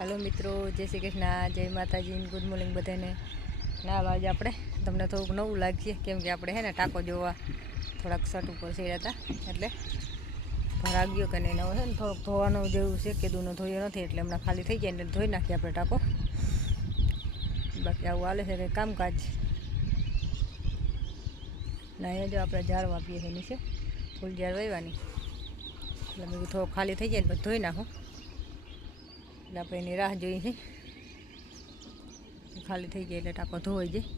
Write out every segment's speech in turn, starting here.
Hello मित्रों, जय श्री कृष्ण, जय माताजी, गुड मॉर्निंग बधाने। ना आज આપણે તમને થોડુંક નવું લાગશે કેમ કે આપણે હે ને ટાંકો જોવા થોડાક સટ ઉપર ચડ્યા હતા એટલે ભરાઈ ગયો કે નહીં નવો છે ને થોડોક ધોવાનો જેવું છે કીધુંનો ધોયો નથી એટલે હમણાં ખાલી થઈ જાય એટલે ધોઈ નાખીએ આપણે ટાંકો। બાકી આવું હાલે છે કંઈ કામકાજ ને અહીંયા જો આપણે ઝાડ વાપીએ છીએ નીચે ફૂલ ઝાડ વાવવાની એટલે મેં થોડોક ખાલી થઈ જાય ને પછી ધોઈ નાખું એટલે આપણે એની રાહ જોઈએ છીએ ખાલી થઈ જાય એટલે ટાંકો ધોવાઈ જાય।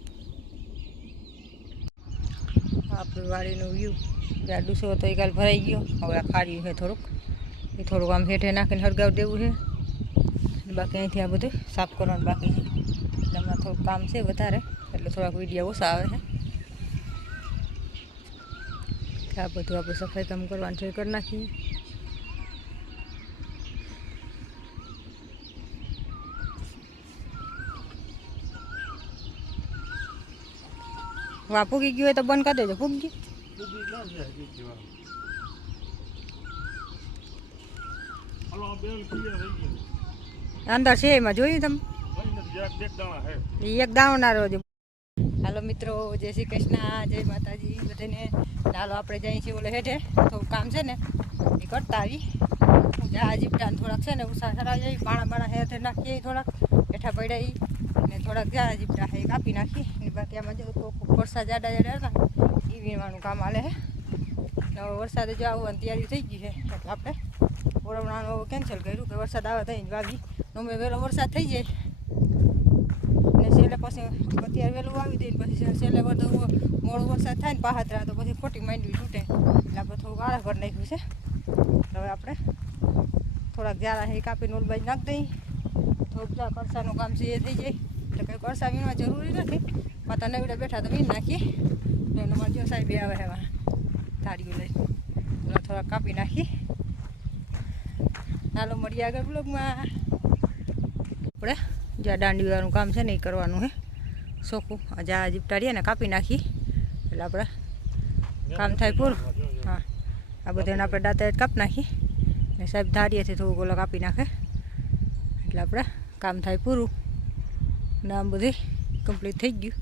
આપણી વાડીનો વ્યૂ જાડું છે તો એ કાલ ભરાઈ ગયો, હવે આ ખાર્યું છે થોડુંક એ થોડુંક આમ હેઠે નાખીને હળગાવી દેવું છે બાકી અહીંથી આ બધું સાફ કરવાનું બાકી છે એટલે હમણાં થોડુંક કામ છે વધારે એટલે થોડાક વિડીયો ઓછા આવે છે। આ બધું આપણે સફાઈ કામ કરવાનું છે કરી નાખીએ। वहाँ फूगी गई है तो बंद कर देજો। फूगी अंदर से में જોયું તમે એક દાણો ના રોજ। હાલો મિત્રો, જય શ્રી કૃષ્ણ, જય માતાજી બધાને। હાલો આપણે જઈએ છીએ ઓલે હેઠે થોડું કામ છે ને એ કરતા આવી જહાજ જીપટાને થોડાક છે ને ઉષા સરા જઈ પાણા હેઠે નાખીએ થોડાક હેઠા પડ્યા ને થોડાક જહાજ જીપટા એ કાપી નાખી ને બાકી આમાં જો વરસાદ જાડા હતા એ વીણવાનું કામ હાલે છે। હવે વરસાદે જો આવવાની તૈયારી થઈ ગઈ છે એટલે આપણે ઓરવણાનું કેન્સલ કર્યું કે વરસાદ આવે થઈને વાવી અમે વહેલો વરસાદ થઈ જાય ને છેલ્લે પછી અત્યારે વહેલું વાવી દઈએ પછી છેલ્લે બધું મોડો વરસાદ થાય ને પાહતરા તો પછી ખોટી માંડવી તૂટે એટલે આપણે થોડુંક આળા કરી નાખ્યું છે। હવે આપણે થોડાક ઝારા એ કાપીને ઓલબાજી નાખી દઈએ થોડુંક જ્યાં કરસાનું કામ છે એ થઈ જાય એટલે કંઈ કરસા વીણવા જરૂરી નથી પાતા નવીડા બેઠા તો વીણ નાખીએ એને મારે જો સાહેબ આવે એવા થાળીઓ લઈ થોડાક કાપી નાખી। હાલો મળીએ આગળ બ્લોગમાં। આપણે જ્યાં દાંડીવાળું કામ છે ને એ કરવાનું છે સોખું જ્યાં જીપટાડીએ ને કાપી નાખી એટલે આપણે કામ થાય પૂરું। હા, આ બધાને આપણે દાંતે કાપી નાખી ને સાહેબ ધારીએથી થોડુંક ઓલો કાપી નાખે એટલે આપણે કામ થાય પૂરું ને આમ બધું કમ્પ્લીટ થઈ ગયું।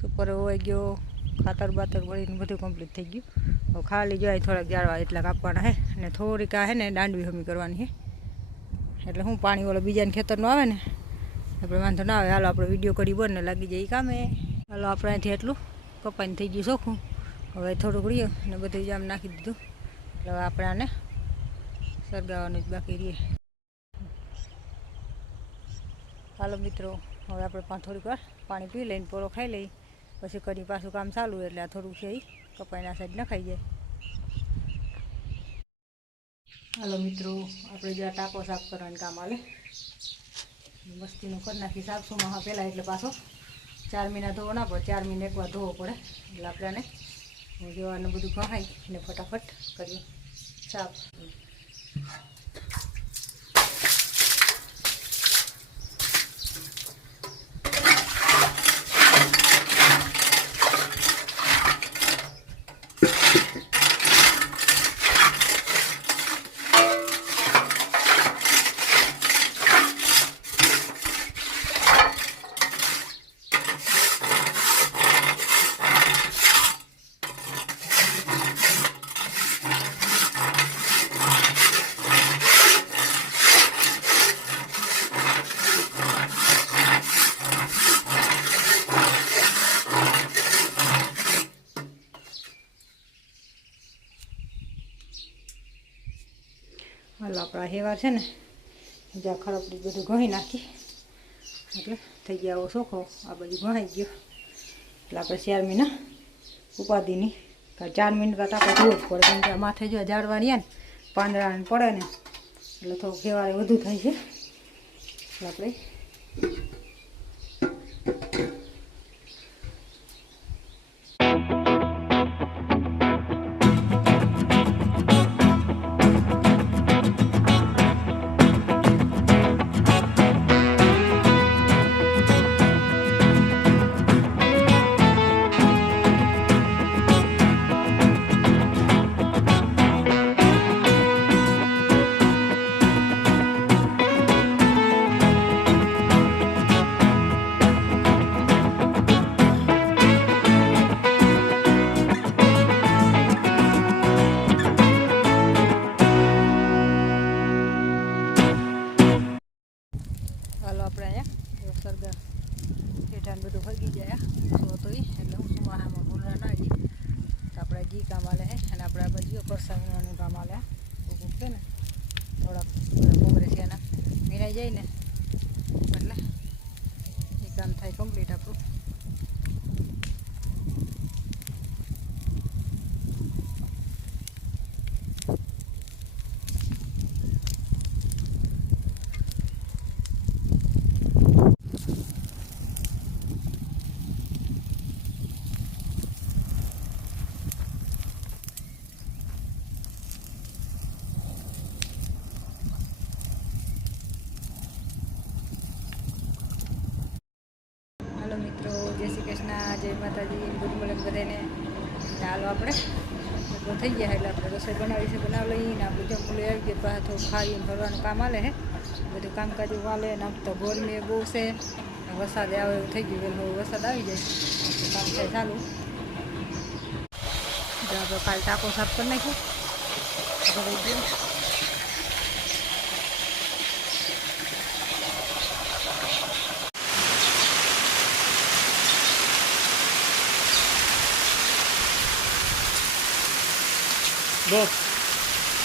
સુપર હોઈ ગયો, ખાતર બાતર વળીને બધું કમ્પ્લીટ થઈ ગયું। હવે ખાલી જાય થોડાક ઝાડવા એટલા કાપવાના છે અને થોડીક આ છે ને દાંડવી હમી કરવાની છે એટલે હું પાણી ઓલો બીજાને ખેતરનું આવે ને આપણે વાંધો ના આવે। હાલો આપણે વિડીયો કરી બંને લાગી જાય કામે। હાલો આપણે અહીંથી એટલું કપાઈને થઈ ગયું ચોખ્ખું। હવે થોડુંક રહ્યું ને બધું જામ નાખી દીધું એટલે હવે આપણે આને સળગાવવાનું જ બાકી રહીએ। હાલો મિત્રો, હવે આપણે થોડીક વાર પાણી પી લઈને પોરો ખાઈ લઈએ પછી કરી પાછું કામ ચાલુ એટલે આ થોડુંક છે એ કપાઈના સાઈડ નખાઈ જાય। હાલો મિત્રો, આપણે જે ટાંકો સાફ કરવાનું કામ હાલે મસ્તીનું કરી નાખી સાફસુમાં હા પહેલાં એટલે પાછો 4 મહિના ધોવો ના પડે, 4 મહિને એકવાર ધોવો પડે એટલે આપણે જેવાનું બધું ઘહાઈ ને ફટાફટ કરીએ સાફ। હાલો આપણા હેવાર છે ને જ્યાં ખરપડી બધું ઘણી નાખી એટલે થઈ ગયા આવો ચોખ્ખો આ બધું ઘણાઈ ગયો એટલે આપણે 4 મહિના ઉપાધિની 4 મહિના તો આપણે ધોવું જ પડે કેમ કે માથે જો ઝાડવા રહ્યા ને પાંદડા પડે ને એટલે થોડુંક હેવારે વધુ થાય છે એટલે આપણે ભૂલડા બધું ફગી જાય તો એટલે હું સુમાહામાં ભૂલડા ના જઈએ તો આપણે ઘી કામ આલે હે અને આપણે આ બાજુ પરસાવવાનું કામ આલે ઉભું છે ને થોડાક કોંગ્રેસ એના ભીનાઈ જાય ને એટલે એ કામ થાય કમ્પ્લીટ આપણું. મિત્રો જય શ્રી કૃષ્ણ, જય માતાજી, ગુડ મોર્નિંગ બધાને. ચાલો આપણે થઈ ગયા એટલે આપણે રસોઈ બનાવી છે, બનાવી લઈએ ને આપણે જમવું આવી ગયું પાછા થોડું ખાઈને ફરવાનું કામ હાલે છે, બધું કામકાજ હાલે ને. આમ તો ગરમી બહુ છે, વરસાદ આવે એવું થઈ ગયું, વહેલો વરસાદ આવી જાય કામ થાય ચાલુ. આપણે કાલ ટાંકો સાફ કરી નાખ્યો ભરાઈ ગયો. દોસ્ત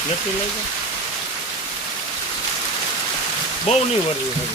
નથી લઈ જાય બહુ નહીં વર્યું હવે